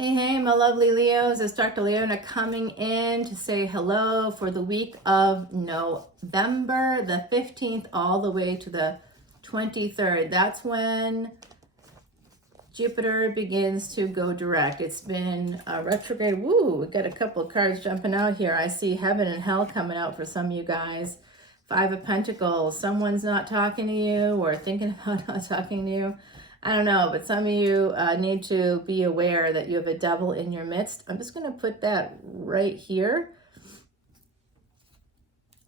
Hey, hey, my lovely Leos. It's Dr. Leona coming in to say hello for the week of November the 15th all the way to the 23rd. That's when Jupiter begins to go direct. It's been retrograde. Woo, we got a couple of cards jumping out here. I see heaven and hell coming out for some of you guys. Five of Pentacles. Someone's not talking to you or thinking about not talking to you. I don't know, but some of you need to be aware that you have a devil in your midst. I'm just going to put that right here.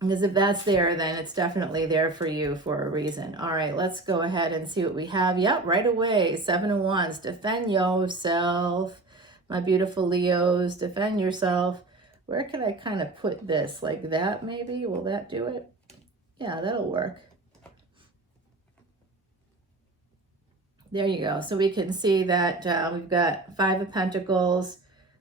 Because if that's there, then it's definitely there for you for a reason. All right, let's go ahead and see what we have. Yep, right away. Seven of Wands. Defend yourself. My beautiful Leos, defend yourself. Where can I kind of put this? Like that, maybe? Will that do it? Yeah, that'll work. There you go. So we can see that we've got Five of Pentacles,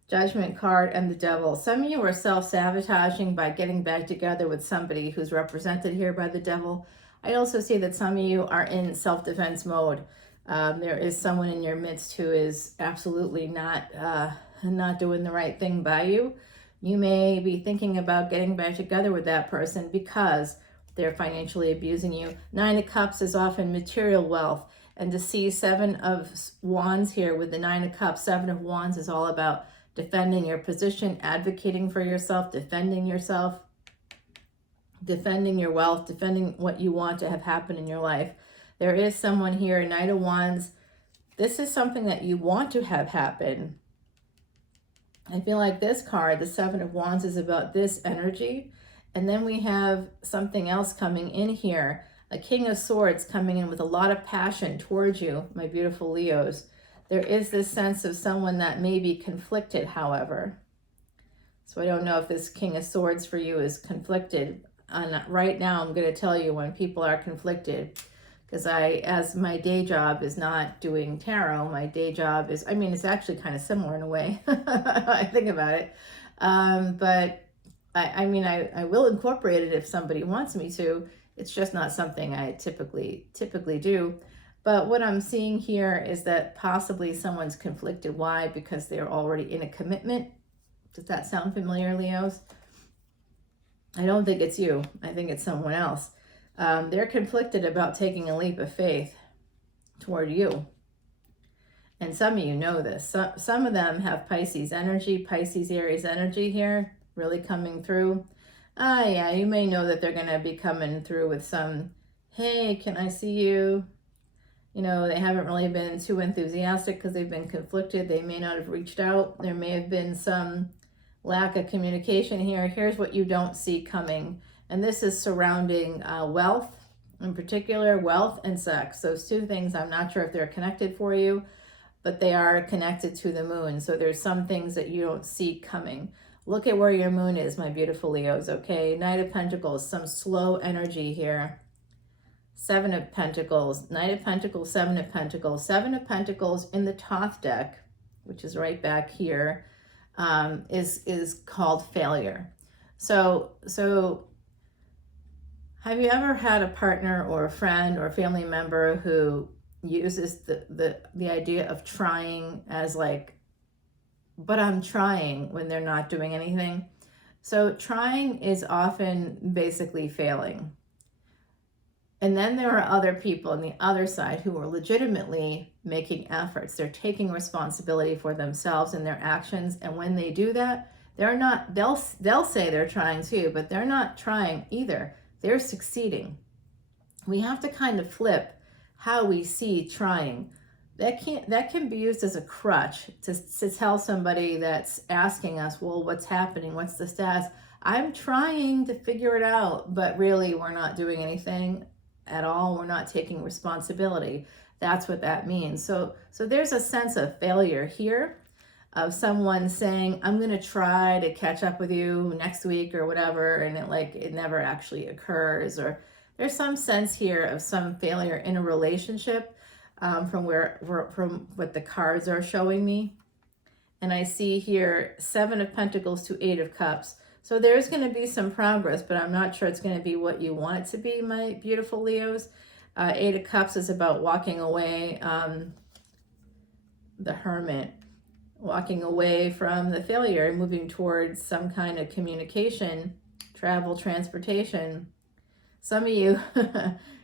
Judgment card, and the Devil. Some of you are self-sabotaging by getting back together with somebody who's represented here by the Devil. I also see that some of you are in self-defense mode. There is someone in your midst who is absolutely not doing the right thing by you. You may be thinking about getting back together with that person because they're financially abusing you. Nine of Cups is often material wealth. And to see Seven of Wands here with the Nine of Cups, Seven of Wands is all about defending your position, advocating for yourself, defending yourself, defending your wealth, defending what you want to have happen in your life. There is someone here, Knight of Wands. This is something that you want to have happen. I feel like this card, the Seven of Wands, is about this energy. And then we have something else coming in here. A King of Swords coming in with a lot of passion towards you, my beautiful Leos. There is this sense of someone that may be conflicted, however. So I don't know if this King of Swords for you is conflicted. And right now I'm going to tell you when people are conflicted. Because as my day job is not doing tarot, my day job is, I mean, it's actually kind of similar in a way. I think about it. But I will incorporate it if somebody wants me to. It's just not something I typically do. But what I'm seeing here is that possibly someone's conflicted. Why? Because they're already in a commitment. Does that sound familiar, Leos? I don't think it's you. I think it's someone else. They're conflicted about taking a leap of faith toward you. And some of you know this. Some of them have Pisces energy, Pisces Aries energy here, really coming through. Yeah, you may know that they're going to be coming through with some, hey, can I see you? You know, they haven't really been too enthusiastic because they've been conflicted. They may not have reached out. There may have been some lack of communication here. Here's what you don't see coming. And this is surrounding wealth, in particular, wealth and sex. Those two things, I'm not sure if they're connected for you, but they are connected to the moon. So there's some things that you don't see coming. Look at where your moon is, my beautiful Leos, okay? Knight of Pentacles, some slow energy here. Seven of Pentacles, Knight of Pentacles, Seven of Pentacles. Seven of Pentacles in the Thoth deck, which is right back here, is called failure. So have you ever had a partner or a friend or a family member who uses the idea of trying as like, but I'm trying when they're not doing anything? So trying is often basically failing. And then there are other people on the other side who are legitimately making efforts. They're taking responsibility for themselves and their actions. And when they do that, they'll say they're trying too, but they're not trying either. They're succeeding. We have to kind of flip how we see trying. That can be used as a crutch to tell somebody that's asking us, well, what's happening? What's the status? I'm trying to figure it out, but really we're not doing anything at all. We're not taking responsibility. That's what that means. So there's a sense of failure here of someone saying, I'm going to try to catch up with you next week or whatever, and it never actually occurs. Or there's some sense here of some failure in a relationship. From what the cards are showing me. And I see here Seven of Pentacles to Eight of Cups. So there's going to be some progress, but I'm not sure it's going to be what you want it to be, my beautiful Leos. Eight of Cups is about walking away. The Hermit. walking away from the failure and moving towards some kind of communication, travel, transportation. Some of you,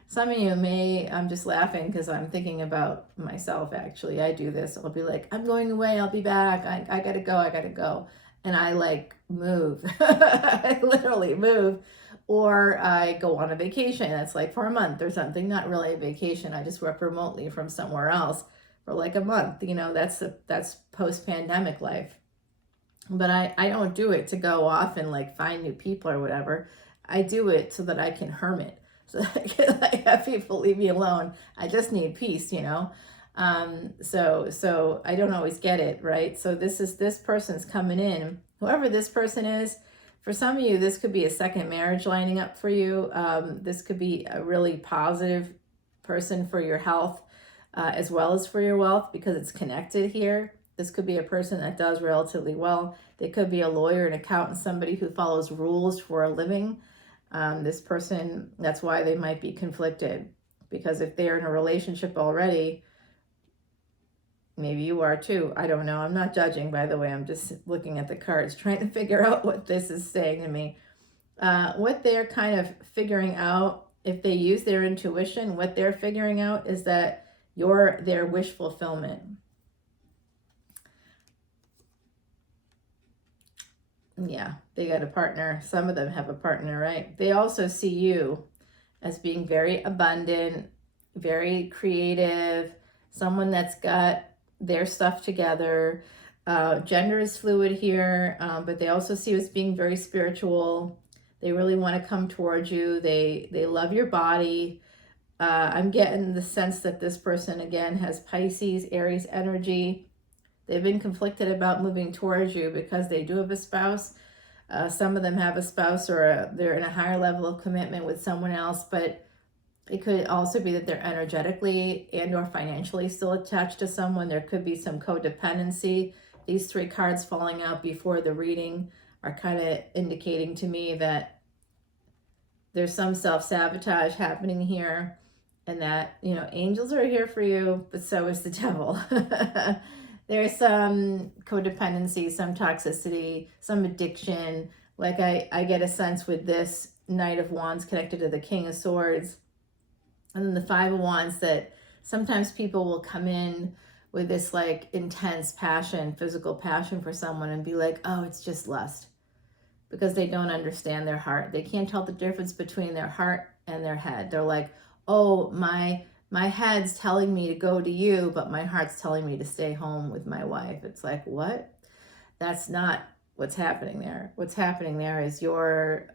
some of you may, I'm just laughing because I'm thinking about myself actually. I do this. I'll be like, I'm going away, I'll be back. I gotta go, I gotta go. And I like move. I literally move. Or I go on a vacation. That's like for a month or something. Not really a vacation. I just work remotely from somewhere else for like a month. You know, that's post-pandemic life. But I don't do it to go off and like find new people or whatever. I do it so that I can hermit, so that I can like have people leave me alone. I just need peace, you know. So I don't always get it, right? So this person's coming in, whoever this person is. For some of you, this could be a second marriage lining up for you. This could be a really positive person for your health, as well as for your wealth, because it's connected here. This could be a person that does relatively well. They could be a lawyer, an accountant, somebody who follows rules for a living. This person, that's why they might be conflicted, because if they're in a relationship already, maybe you are too. I don't know. I'm not judging, by the way. I'm just looking at the cards, trying to figure out what this is saying to me. What they're kind of figuring out, if they use their intuition, what they're figuring out is that you're their wish fulfillment. Yeah, they got a partner. Some of them have a partner, right? They also see you as being very abundant, very creative, someone that's got their stuff together. Gender is fluid here, but they also see you as being very spiritual. They really want to come towards you. They love your body. I'm getting the sense that this person, again, has Pisces, Aries energy. They've been conflicted about moving towards you because they do have a spouse. Some of them have a spouse, or they're in a higher level of commitment with someone else, but it could also be that they're energetically and or financially still attached to someone. There could be some codependency. These three cards falling out before the reading are kind of indicating to me that there's some self-sabotage happening here, and that, you know, angels are here for you, but so is the devil. There's some codependency, some toxicity, some addiction. Like I get a sense with this Knight of Wands connected to the King of Swords, and then the Five of Wands, that sometimes people will come in with this like intense passion, physical passion for someone, and be like, oh, it's just lust, because they don't understand their heart. They can't tell the difference between their heart and their head. They're like, oh, my head's telling me to go to you, but my heart's telling me to stay home with my wife. It's like, what? That's not what's happening there. What's happening there is you're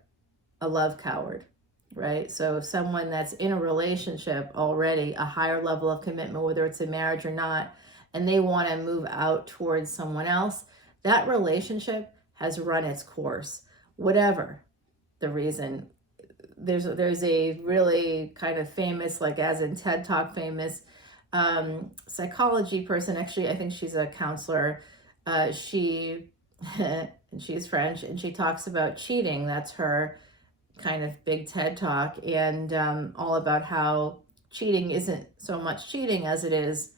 a love coward, right? So someone that's in a relationship already, a higher level of commitment, whether it's a marriage or not, and they want to move out towards someone else, that relationship has run its course, whatever the reason. There's a really kind of famous, like as in TED Talk famous, psychology person. Actually, I think she's a counselor. She's French, and she talks about cheating. That's her kind of big TED Talk, and all about how cheating isn't so much cheating as it is,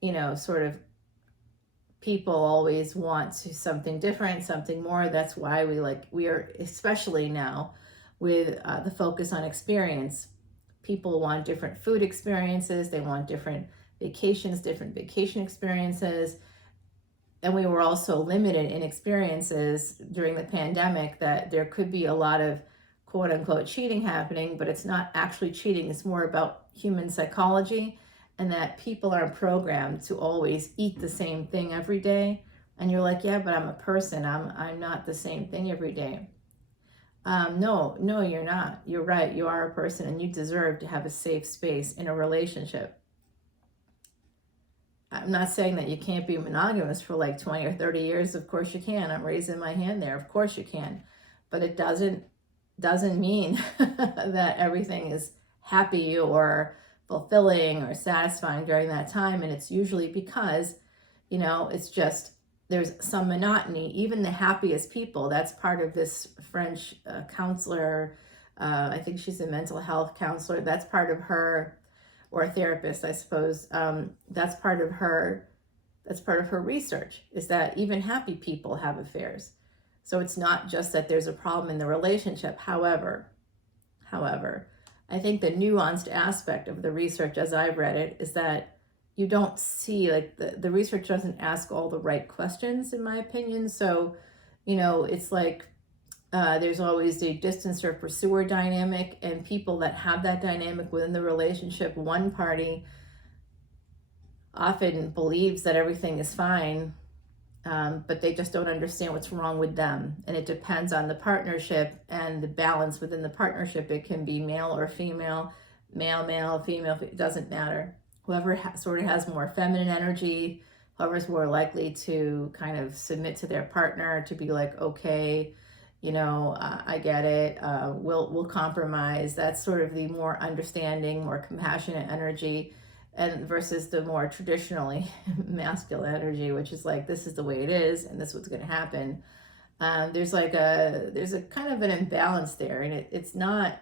you know, sort of people always want something different, something more. That's why we are, especially now with the focus on experience. People want different food experiences. They want different vacations, different vacation experiences. And we were also limited in experiences during the pandemic, that there could be a lot of quote unquote cheating happening, but it's not actually cheating. It's more about human psychology, and that people are programmed to always eat the same thing every day. And you're like, yeah, but I'm a person. I'm not the same thing every day. No, you're not. You're right. You are a person, and you deserve to have a safe space in a relationship. I'm not saying that you can't be monogamous for like 20 or 30 years. Of course you can. I'm raising my hand there. Of course you can. But it doesn't mean that everything is happy or fulfilling or satisfying during that time. And it's usually because, you know, it's just, there's some monotony. Even the happiest people, that's part of this French counselor, I think she's a mental health counselor, that's part of her, or a therapist, I suppose, that's part of her That's part of her research, is that even happy people have affairs. So it's not just that there's a problem in the relationship. However, I think the nuanced aspect of the research as I've read it is that you don't see, like, the research doesn't ask all the right questions, in my opinion. So, it's like there's always the distance or pursuer dynamic, and people that have that dynamic within the relationship, one party often believes that everything is fine, but they just don't understand what's wrong with them. And it depends on the partnership and the balance within the partnership. It can be male or female, male, female, it doesn't matter. Whoever sort of has more feminine energy, whoever's more likely to kind of submit to their partner, to be like, okay, I get it. We'll compromise. That's sort of the more understanding, more compassionate energy, and versus the more traditionally masculine energy, which is like, this is the way it is, and this is what's going to happen. There's a kind of an imbalance there, and it's not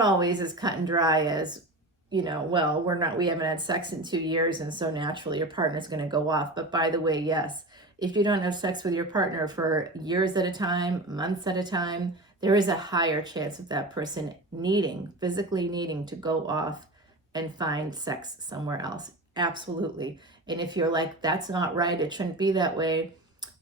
always as cut and dry as, well, we haven't had sex in 2 years, and so naturally your partner's going to go off. But by the way, yes, if you don't have sex with your partner for years at a time, months at a time, there is a higher chance of that person physically needing to go off and find sex somewhere else. Absolutely. And if you're like, that's not right, it shouldn't be that way,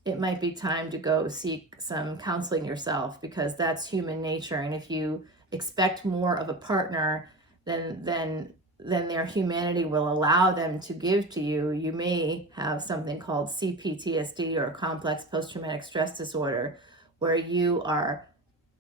it might be time to go seek some counseling yourself, because that's human nature. And if you expect more of a partner than their humanity will allow them to give to you, you may have something called CPTSD, or complex post-traumatic stress disorder, where you are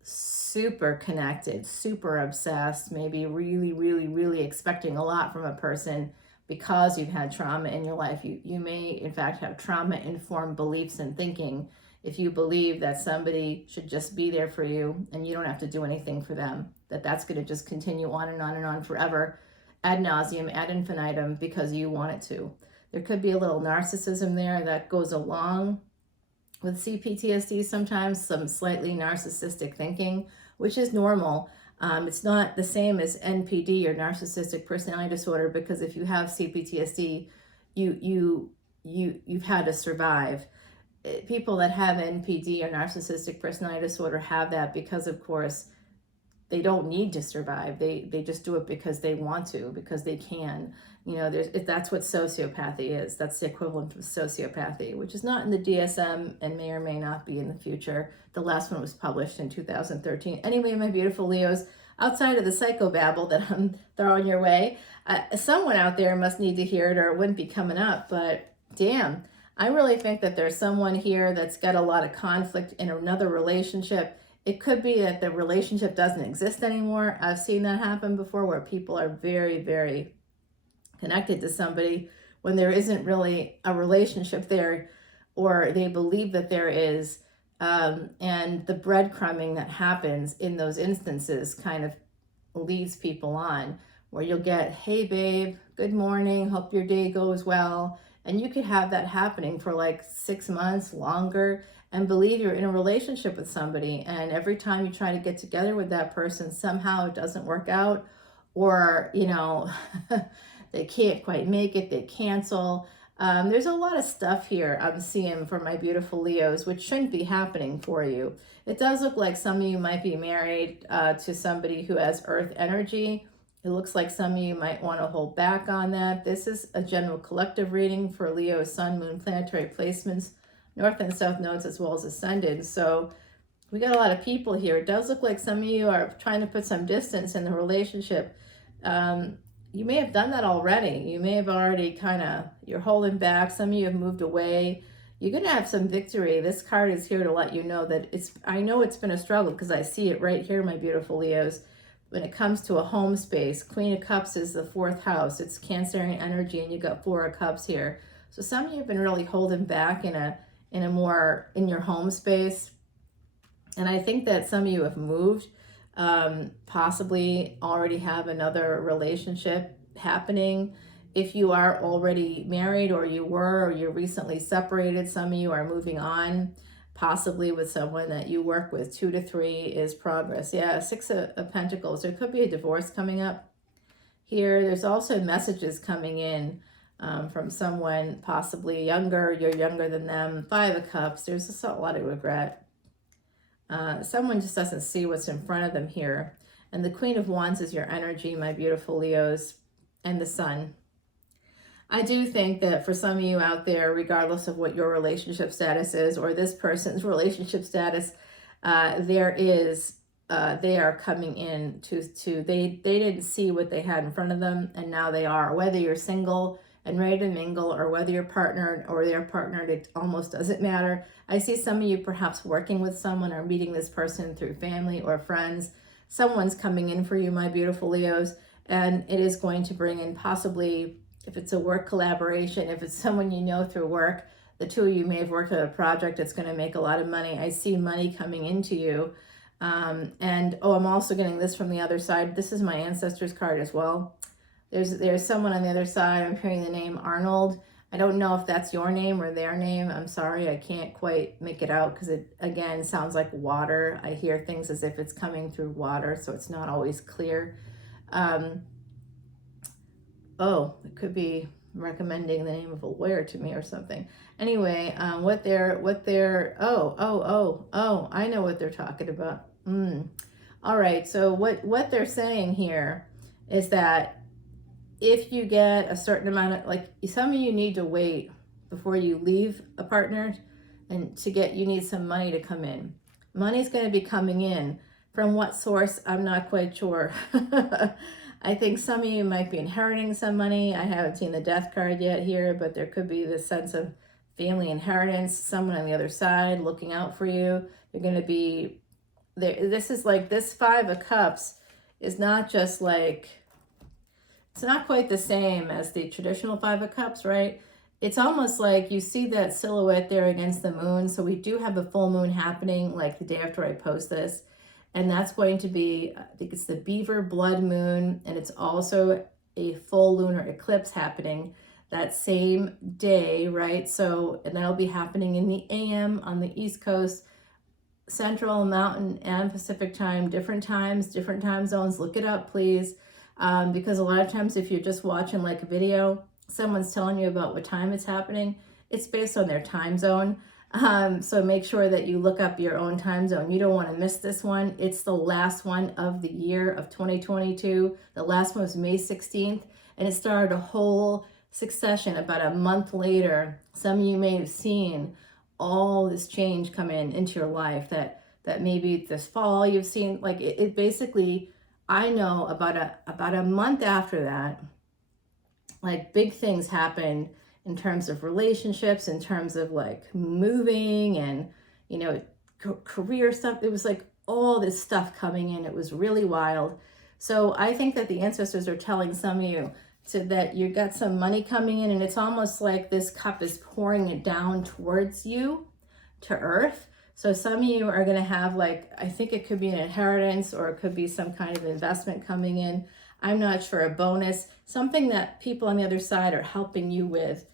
super connected, super obsessed, maybe really, really, really expecting a lot from a person because you've had trauma in your life. You may, in fact, have trauma-informed beliefs and thinking if you believe that somebody should just be there for you and you don't have to do anything for them, that's going to just continue on and on and on forever, ad nauseum, ad infinitum, because you want it to. There could be a little narcissism there that goes along with CPTSD sometimes, some slightly narcissistic thinking, which is normal. It's not the same as NPD, or narcissistic personality disorder, because if you have CPTSD, you've had to survive. People that have NPD, or narcissistic personality disorder, have that because, of course, they don't need to survive. They just do it because they want to, because they can. That's what sociopathy is. That's the equivalent of sociopathy, which is not in the DSM and may or may not be in the future. The last one was published in 2013. Anyway, my beautiful Leos, outside of the psychobabble that I'm throwing your way, someone out there must need to hear it, or it wouldn't be coming up. But damn, I really think that there's someone here that's got a lot of conflict in another relationship. It could be that the relationship doesn't exist anymore. I've seen that happen before, where people are very, very connected to somebody when there isn't really a relationship there, or they believe that there is. And the breadcrumbing that happens in those instances kind of leads people on, where you'll get, hey babe, good morning, hope your day goes well. And you could have that happening for like 6 months, longer, and believe you're in a relationship with somebody. And every time you try to get together with that person, somehow it doesn't work out, or, they can't quite make it, they cancel. There's a lot of stuff here I'm seeing for my beautiful Leos, which shouldn't be happening for you. It does look like some of you might be married to somebody who has earth energy. It looks like some of you might want to hold back on that. This is a general collective reading for Leo, sun, moon, planetary placements, north and south nodes, as well as ascendant. So we got a lot of people here. It does look like some of you are trying to put some distance in the relationship. You may have done that already. You may have already you're holding back. Some of you have moved away. You're going to have some victory. This card is here to let you know that I know it's been a struggle, because I see it right here, my beautiful Leos. When it comes to a home space, Queen of Cups is the 4th house. It's Cancerian energy, and you got 4 of Cups here. So some of you have been really holding back in your home space. And I think that some of you have moved, possibly already have another relationship happening. If you are already married, or you're recently separated, some of you are moving on, possibly with someone that you work with. 2 to 3 is progress. Yeah, 6 of Pentacles. There could be a divorce coming up here. There's also messages coming in from someone possibly younger, you're younger than them. 5 of Cups, there's just a lot of regret. Someone just doesn't see what's in front of them here. And the Queen of Wands is your energy, my beautiful Leos, and the Sun. I do think that for some of you out there, regardless of what your relationship status is or this person's relationship status, they are coming in to they didn't see what they had in front of them, and now they are. Whether you're single and ready to mingle, or whether you're partnered or they're partnered, it almost doesn't matter. I see some of you perhaps working with someone or meeting this person through family or friends. Someone's coming in for you, my beautiful Leos, and it is going to bring in, possibly, if it's a work collaboration, if it's someone you know through work, the two of you may have worked on a project that's going to make a lot of money. I see money coming into you. And I'm also getting this from the other side. This is my ancestors card as well. There's someone on the other side. I'm hearing the name Arnold. I don't know if that's your name or their name. I'm sorry, I can't quite make it out because it, again, sounds like water. I hear things as if it's coming through water, so it's not always clear. It could be recommending the name of a lawyer to me or something. Anyway, I know what they're talking about. All right, so what they're saying here is that if you get a certain amount of, like, some of you need to wait before you leave a partner, and you need some money to come in. Money's going to be coming in. From what source, I'm not quite sure. I think some of you might be inheriting some money. I haven't seen the death card yet here, but there could be this sense of family inheritance, someone on the other side looking out for you. You're going to be there. This is like, this 5 of Cups is not just like, it's not quite the same as the traditional 5 of Cups, right? It's almost like you see that silhouette there against the moon. So we do have a full moon happening like the day after I post this. And that's going to be, I think it's the Beaver blood moon, and it's also a full lunar eclipse happening that same day, right? So, and that'll be happening in the AM on the East Coast, Central, Mountain, and Pacific time, different times, different time zones. Look it up, please. Because a lot of times if you're just watching like a video, someone's telling you about what time it's happening, it's based on their time zone. So make sure that you look up your own time zone. You don't want to miss this one. It's the last one of the year of 2022. The last one was May 16th, and it started a whole succession about a month later. Some of you may have seen all this change come into your life that maybe this fall you've seen. Like it basically, I know about a month after that, like big things happened in terms of relationships, in terms of like moving and, career stuff. It was like all this stuff coming in. It was really wild. So I think that the ancestors are telling some of you that you got some money coming in, and it's almost like this cup is pouring it down towards you to earth. So some of you are going to have, like, I think it could be an inheritance, or it could be some kind of investment coming in. I'm not sure, a bonus, something that people on the other side are helping you with.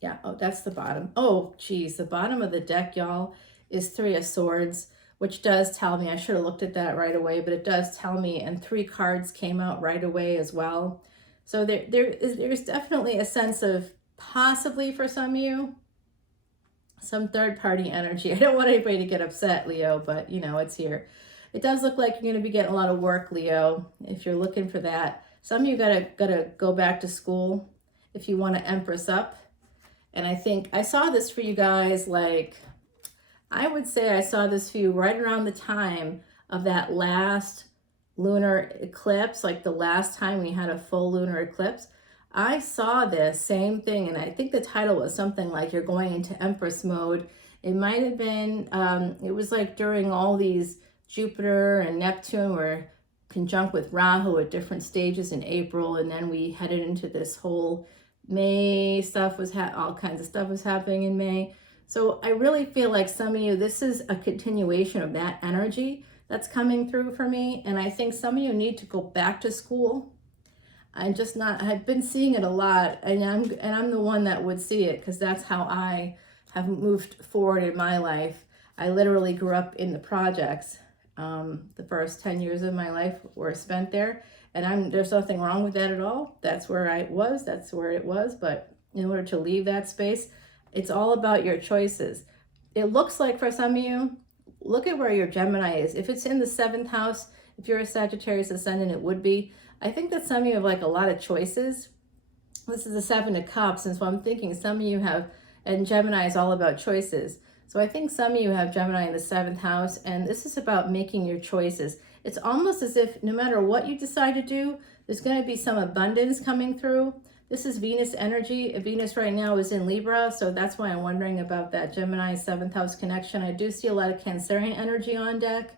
Yeah, that's the bottom. Oh, geez, the bottom of the deck, y'all, is 3 of Swords, which does tell me, I should have looked at that right away, but it does tell me, and 3 cards came out right away as well. So there's definitely a sense of, possibly for some of you, some third-party energy. I don't want anybody to get upset, Leo, but it's here. It does look like you're going to be getting a lot of work, Leo, if you're looking for that. Some of you gotta go back to school if you want to Empress up. And I think I saw this for you guys, like, I would say I saw this for you right around the time of that last lunar eclipse, like the last time we had a full lunar eclipse. I saw this same thing, and I think the title was something like You're Going into Empress Mode. It might have been, it was like during all these Jupiter and Neptune were conjunct with Rahu at different stages in April, and then we headed into this whole May stuff was all kinds of stuff was happening in May. So I really feel like some of you, this is a continuation of that energy that's coming through for me, and I think some of you need to go back to school. I've been seeing it a lot, and I'm the one that would see it, because that's how I have moved forward in my life. I literally grew up in the projects. The first 10 years of my life were spent there, And there's nothing wrong with that at all. That's where I was, that's where it was. But in order to leave that space, it's all about your choices. It looks like for some of you, look at where your Gemini is. If it's in the 7th house, if you're a Sagittarius ascendant, it would be. I think that some of you have like a lot of choices. This is the 7 of Cups, and so I'm thinking some of you have, and Gemini is all about choices. So I think some of you have Gemini in the 7th house, and this is about making your choices. It's almost as if no matter what you decide to do, there's going to be some abundance coming through. This is Venus energy. Venus right now is in Libra, so that's why I'm wondering about that Gemini 7th house connection. I do see a lot of Cancerian energy on deck,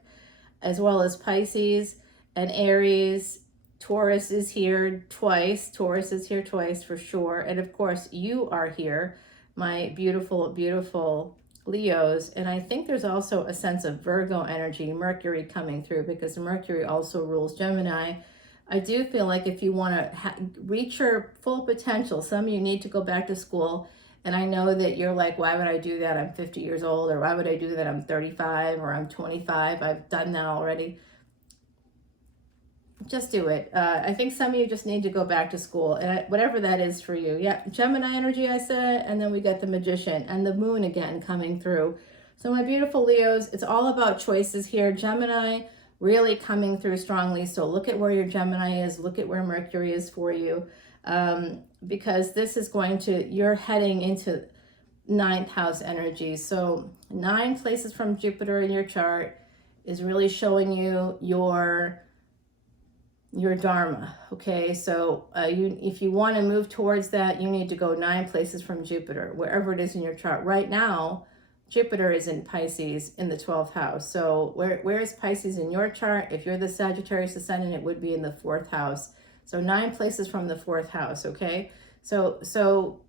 as well as Pisces and Aries. Taurus is here twice. Taurus is here twice for sure. And of course, you are here, my beautiful, beautiful Leos. And I think there's also a sense of Virgo energy, Mercury coming through, because Mercury also rules Gemini. I do feel like if you want to reach your full potential, some of you need to go back to school. And I know that you're like, why would I do that? I'm 50 years old, or why would I do that? I'm 35 or I'm 25. I've done that already. Just do it. I think some of you just need to go back to school, and whatever that is for you. Yeah, Gemini energy, I said, and then we got the Magician and the Moon again coming through. So my beautiful Leos, it's all about choices here. Gemini really coming through strongly. So look at where your Gemini is. Look at where Mercury is for you. Because this is going to, you're heading into 9th house energy. So 9 places from Jupiter in your chart is really showing you your Dharma. Okay, so if you want to move towards that, you need to go 9 places from Jupiter, wherever it is in your chart. Right now, Jupiter is in Pisces in the 12th house. So where is Pisces in your chart? If you're the Sagittarius ascendant, it would be in the 4th house. So 9 places from the 4th house, okay? So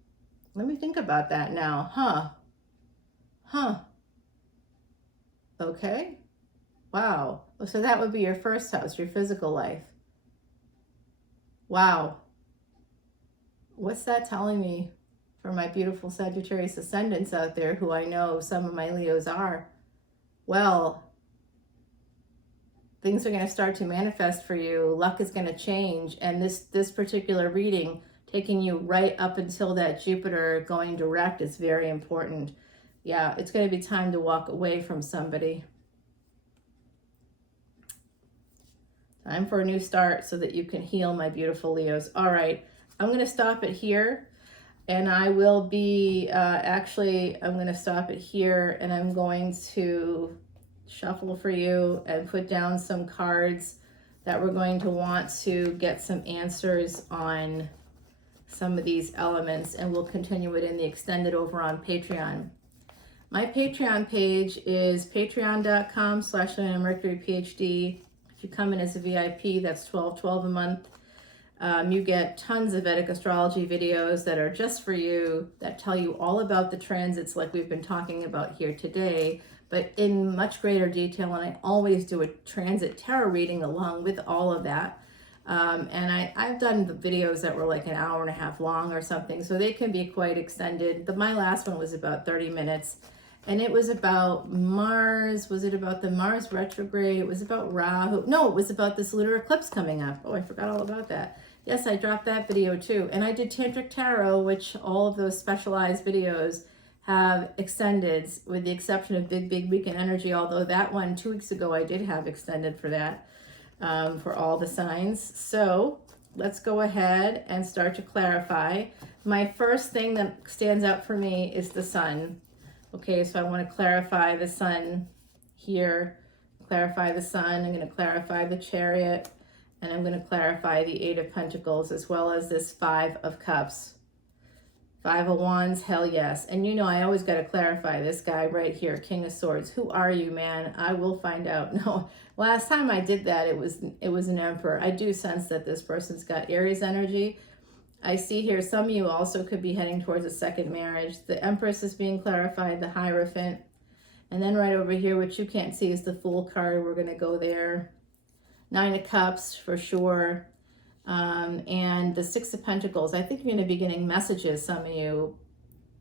let me think about that now. Okay. Wow. So that would be your 1st house, your physical life. Wow. What's that telling me for my beautiful Sagittarius ascendants out there, who I know some of my Leos are? Well, things are going to start to manifest for you. Luck is going to change. And this particular reading, taking you right up until that Jupiter going direct, is very important. Yeah, it's going to be time to walk away from somebody. Time for a new start so that you can heal, my beautiful Leos. All right, I'm going to stop it here. And I will be, I'm going to stop it here, and I'm going to shuffle for you and put down some cards that we're going to want to get some answers on some of these elements, and we'll continue it in the extended over on Patreon. My Patreon page is patreon.com/leonamercuryphd. If you come in as a VIP, that's $12.12 a month. You get tons of Vedic astrology videos that are just for you, that tell you all about the transits like we've been talking about here today, but in much greater detail. And I always do a transit tarot reading along with all of that. And I've done the videos that were like an hour and a half long or something, so they can be quite extended. My last one was about 30 minutes. And it was about Mars. Was it about the Mars retrograde? It was about Rahu. No, it was about this lunar eclipse coming up. Oh, I forgot all about that. Yes, I dropped that video too. And I did Tantric Tarot, which all of those specialized videos have extended, with the exception of Big Weekend Energy, although that one 2 weeks ago I did have extended for that, for all the signs. So let's go ahead and start to clarify. My first thing that stands out for me is the sun. Okay, so I want to clarify the sun here, clarify the sun. I'm going to clarify the Chariot, and I'm going to clarify the 8 of Pentacles, as well as this 5 of Cups. 5 of Wands, hell yes. And you know, I always got to clarify this guy right here, King of Swords. Who are you, man? I will find out. No, last time I did that, it was an Emperor. I do sense that this person's got Aries energy. I see here some of you also could be heading towards a second marriage. The Empress is being clarified, the Hierophant. And then right over here, which you can't see, is the Fool card. We're going to go there. 9 of Cups for sure. And the 6 of Pentacles. I think you're going to be getting messages, some of you,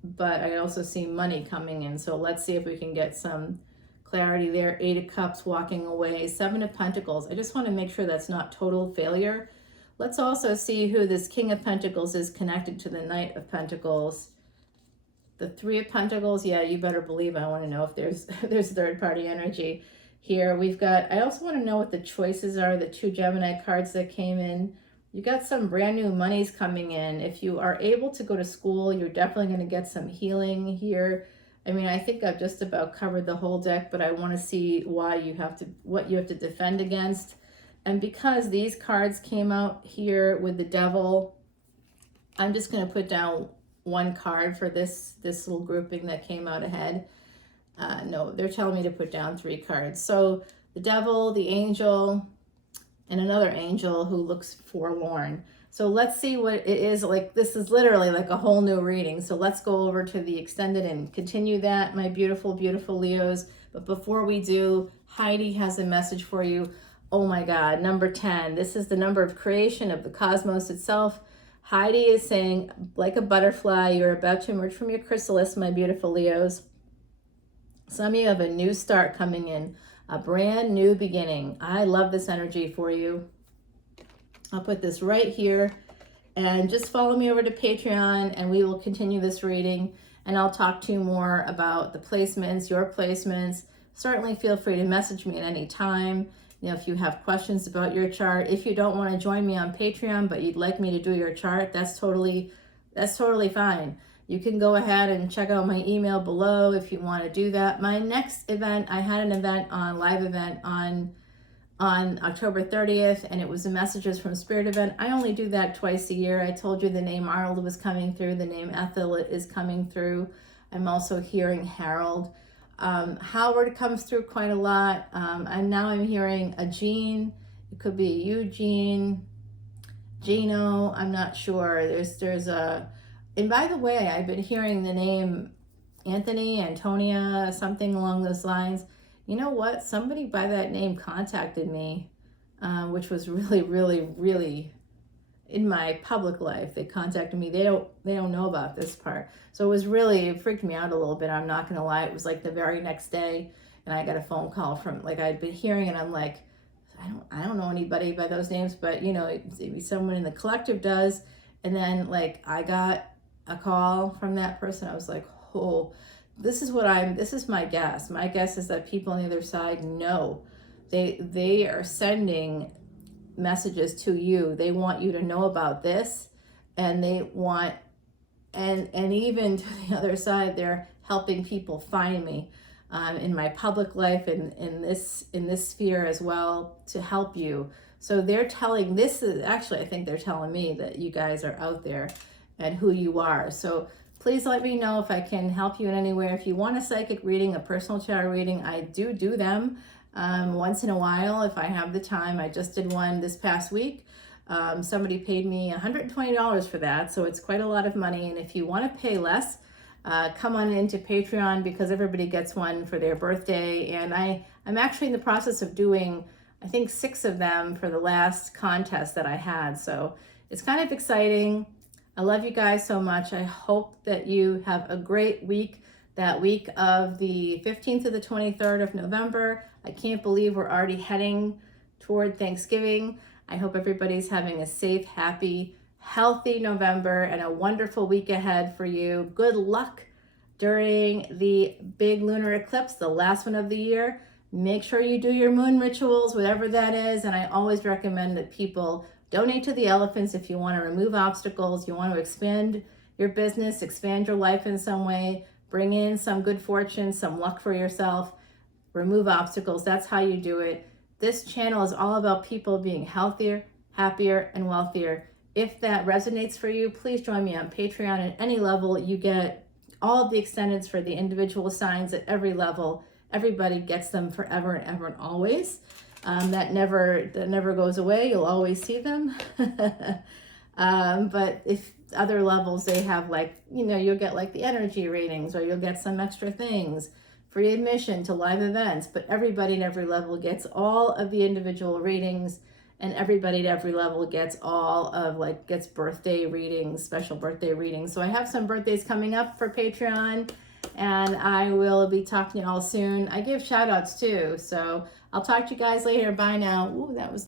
but I also see money coming in. So let's see if we can get some clarity there. 8 of Cups walking away. 7 of Pentacles. I just want to make sure that's not total failure. Let's also see who this King of Pentacles is connected to the Knight of Pentacles. The Three of Pentacles, yeah, you better believe I want to know if there's there's third-party energy here. We've got, I also want to know what the choices are, the two Gemini cards that came in. You got some brand new monies coming in. If you are able to go to school, you're definitely going to get some healing here. I mean, I think I've just about covered the whole deck, but I want to see why you have to, what you have to defend against. And because these cards came out here with the Devil, I'm just going to put down one card for this little grouping that came out ahead. No, they're telling me to put down 3 cards. So the Devil, the Angel, and another angel who looks forlorn. So let's see what it is like. This is literally like a whole new reading. So let's go over to the extended and continue that, my beautiful, beautiful Leos. But before we do, Heidi has a message for you. Oh my God, number 10. This is the number of creation of the cosmos itself. Heidi is saying, like a butterfly, you're about to emerge from your chrysalis, my beautiful Leos. Some of you have a new start coming in, a brand new beginning. I love this energy for you. I'll put this right here, and just follow me over to Patreon and we will continue this reading, and I'll talk to you more about the placements, your placements. Certainly feel free to message me at any time. You know, if you have questions about your chart. If you don't want to join me on Patreon, but you'd like me to do your chart, that's totally fine. You can go ahead and check out my email below if you want to do that. My next event, I had an event on, live event on October 30th, and it was a Messages from Spirit event. I only do that twice a year. I told you the name Arnold was coming through, the name Ethel is coming through. I'm also hearing Harold. Howard comes through quite a lot. And now I'm hearing a Gene. It could be Eugene, Gino, I'm not sure. There's a, and by the way, I've been hearing the name Anthony, Antonia, something along those lines. You know what? Somebody by that name contacted me, which was really, really, really in my public life. They contacted me. They don't know about this part. So it was really, it freaked me out a little bit. I'm not going to lie. It was like the very next day, and I got a phone call from, like, I'd been hearing, and I'm like, I don't know anybody by those names, but you know, maybe someone in the collective does. And then like I got a call from that person. I was like, oh, this is my guess. My guess is that people on the other side know. They are sending messages to you. They want you to know about this, and they want, and even to the other side, they're helping people find me in my public life and in this sphere as well, to help you. So they're telling, this is actually, I think they're telling me that you guys are out there and who you are. So please let me know if I can help you in any way. If you want a psychic reading, a personal tarot reading, I do them once in a while if I have the time. I just did one this past week. Somebody paid me $120 for that, so it's quite a lot of money. And if you want to pay less, come on into Patreon, because everybody gets one for their birthday. And I'm actually in the process of doing, I think, 6 of them for the last contest that I had. So it's kind of exciting. I love you guys so much. I hope that you have a great week, that week of the 15th to the 23rd of November. I can't believe we're already heading toward Thanksgiving. I hope everybody's having a safe, happy, healthy November and a wonderful week ahead for you. Good luck during the big lunar eclipse, the last one of the year. Make sure you do your moon rituals, whatever that is. And I always recommend that people donate to the elephants if you want to remove obstacles, you want to expand your business, expand your life in some way, bring in some good fortune, some luck for yourself, remove obstacles. That's how you do it. This channel is all about people being healthier, happier, and wealthier. If that resonates for you, please join me on Patreon. At any level, you get all of the extendeds for the individual signs at every level. Everybody gets them forever and ever and always. That never goes away. You'll always see them. But if other levels, they have, like, you know, you'll get like the energy readings, or you'll get some extra things, free admission to live events. But everybody at every level gets all of the individual readings, and everybody at every level gets all of, like, gets birthday readings, special birthday readings. So I have some birthdays coming up for Patreon, and I will be talking to you all soon. I give shout outs too. So I'll talk to you guys later. Bye now. Ooh, that was